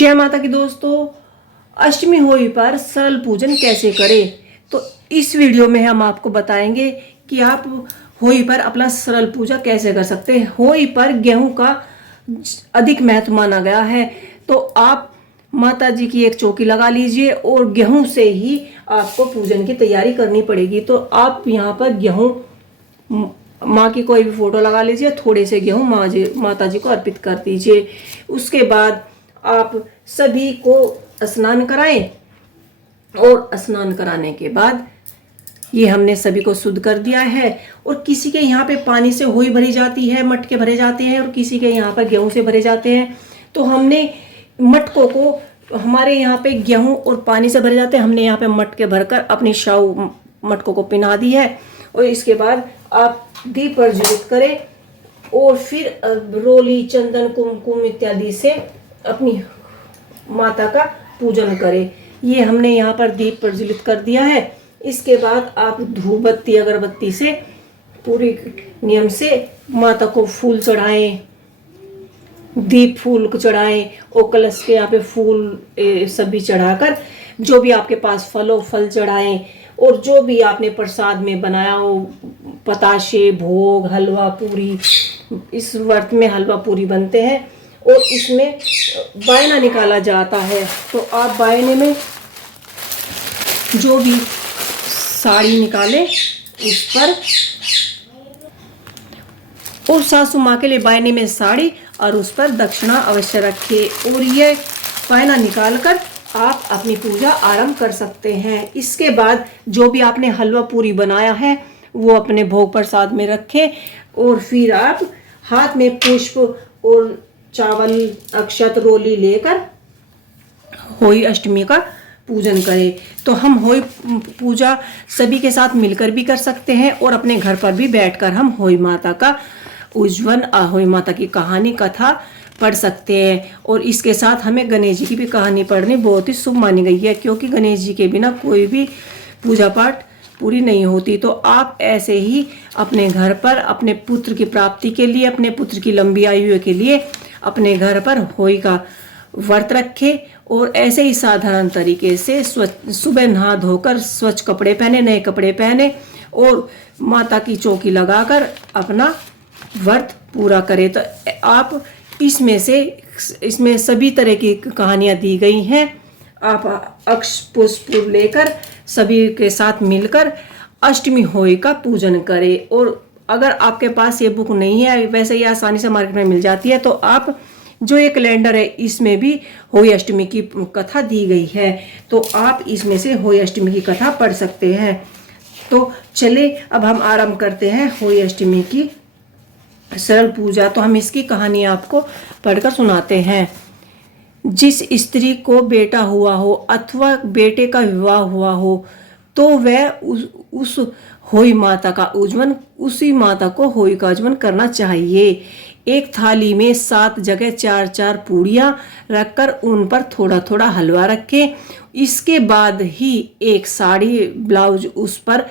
जय माता की दोस्तों। अष्टमी होली पर सरल पूजन कैसे करें, तो इस वीडियो में हम आपको बताएंगे कि आप होली पर अपना सरल पूजा कैसे कर सकते हैं। होली पर गेहूं का अधिक महत्व माना गया है, तो आप माता जी की एक चौकी लगा लीजिए और गेहूं से ही आपको पूजन की तैयारी करनी पड़ेगी। तो आप यहाँ पर गेहूं, माँ की कोई भी फोटो लगा लीजिए, थोड़े से गेहूं माता जी को अर्पित कर दीजिए। उसके बाद आप सभी को स्नान कराएं और स्नान कराने के बाद ये हमने सभी को शुद्ध कर दिया है। और किसी के यहाँ पे पानी से हुई भरी जाती है, मटके भरे जाते हैं, और किसी के यहाँ पर गेहूं से भरे जाते हैं। तो हमने मटकों को, हमारे यहाँ पे गेहूं और पानी से भरे जाते हैं, हमने यहाँ पे मटके भरकर अपनी शाऊ मटकों को पिना दी है। और इसके बाद आप दीप प्रज्वलित करें और फिर रोली, चंदन, कुमकुम इत्यादि से अपनी माता का पूजन करें। ये हमने यहाँ पर दीप प्रज्वलित कर दिया है। इसके बाद आप धूप बत्ती, अगरबत्ती से पूरी नियम से माता को फूल चढ़ाएं, दीप फूल को चढ़ाएं और कलश के यहाँ पे फूल सभी चढ़ाकर जो भी आपके पास फल हो फल चढ़ाएं। और जो भी आपने प्रसाद में बनाया हो, पताशे, भोग, हलवा पूरी, इस व्रत में हलवा पूरी बनते हैं और इसमें बायना निकाला जाता है। तो आप बायने में जो भी साड़ी निकालें इस पर, और सासू माँ के लिए बायने में साड़ी और उस पर दक्षिणा अवश्य रखें। और ये बायना निकालकर आप अपनी पूजा आरंभ कर सकते हैं। इसके बाद जो भी आपने हलवा पूरी बनाया है वो अपने भोग प्रसाद में रखें और फिर आप हाथ में पुष्प और चावल, अक्षत, रोली लेकर होली अष्टमी का पूजन करें। तो हम होली पूजा सभी के साथ मिलकर भी कर सकते हैं और अपने घर पर भी बैठकर हम होली माता का उज्जवल होली माता की कहानी, कथा पढ़ सकते हैं। और इसके साथ हमें गणेश जी की भी कहानी पढ़नी बहुत ही शुभ मानी गई है, क्योंकि गणेश जी के बिना कोई भी पूजा पाठ पूरी नहीं होती। तो आप ऐसे ही अपने घर पर अपने पुत्र की प्राप्ति के लिए, अपने पुत्र की लंबी आयु के लिए अपने घर पर होली का व्रत रखें और ऐसे ही साधारण तरीके से सुबह नहा धोकर स्वच्छ कपड़े पहने, नए कपड़े पहने और माता की चौकी लगाकर अपना व्रत पूरा करें। तो आप इसमें सभी तरह की कहानियां दी गई हैं। आप अक्ष पुष्प लेकर सभी के साथ मिलकर अष्टमी होली का पूजन करें। और अगर आपके पास ये बुक नहीं है, वैसे ही आसानी से मार्केट में मिल जाती है, तो आप जो ये कैलेंडर है इसमें भी होली अष्टमी की कथा दी गई है, तो आप इसमें से होली अष्टमी की कथा पढ़ सकते हैं। तो चले अब हम आरंभ करते हैं होली अष्टमी की सरल पूजा। तो हम इसकी कहानी आपको पढ़कर सुनाते हैं। जिस स्त्री को बेटा हुआ हो अथवा बेटे का विवाह हुआ हो, तो वह उस होली माता का उज्जवल, उसी माता को होली का उज्जवल करना चाहिए। एक थाली में 7 जगह 4-4 पूड़ियाँ रखकर उन पर थोड़ा थोड़ा हलवा रखें। इसके बाद ही एक साड़ी, ब्लाउज उस पर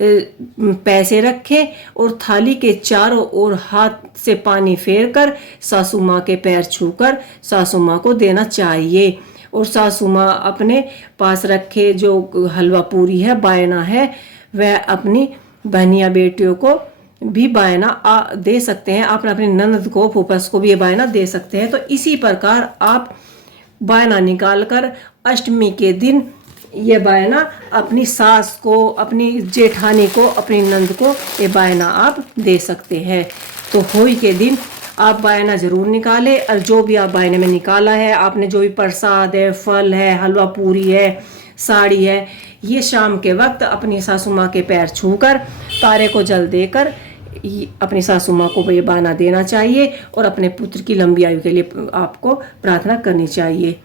पैसे रखें और थाली के चारों ओर हाथ से पानी फेरकर सासू माँ के पैर छूकर सासू माँ को देना चाहिए। और सासू माँ अपने पास रखे जो हलवा पूरी है, बायना है, वह अपनी बहनिया बेटियों को भी बायना दे सकते हैं। आप अपनी ननद को, फूफस को भी ये बायना दे सकते हैं। तो इसी प्रकार आप बायना निकालकर अष्टमी के दिन ये बायना अपनी सास को, अपनी जेठानी को, अपनी नंद को ये बायना आप दे सकते हैं। तो होली के दिन आप बायना जरूर निकालें। और जो भी आप बायने में निकाला है, आपने जो भी प्रसाद है, फल है, हलवा पूरी है, साड़ी है, ये शाम के वक्त अपनी सासू माँ के पैर छूकर, तारे को जल देकर अपनी सासू माँ को ये बायना देना चाहिए और अपने पुत्र की लंबी आयु के लिए आपको प्रार्थना करनी चाहिए।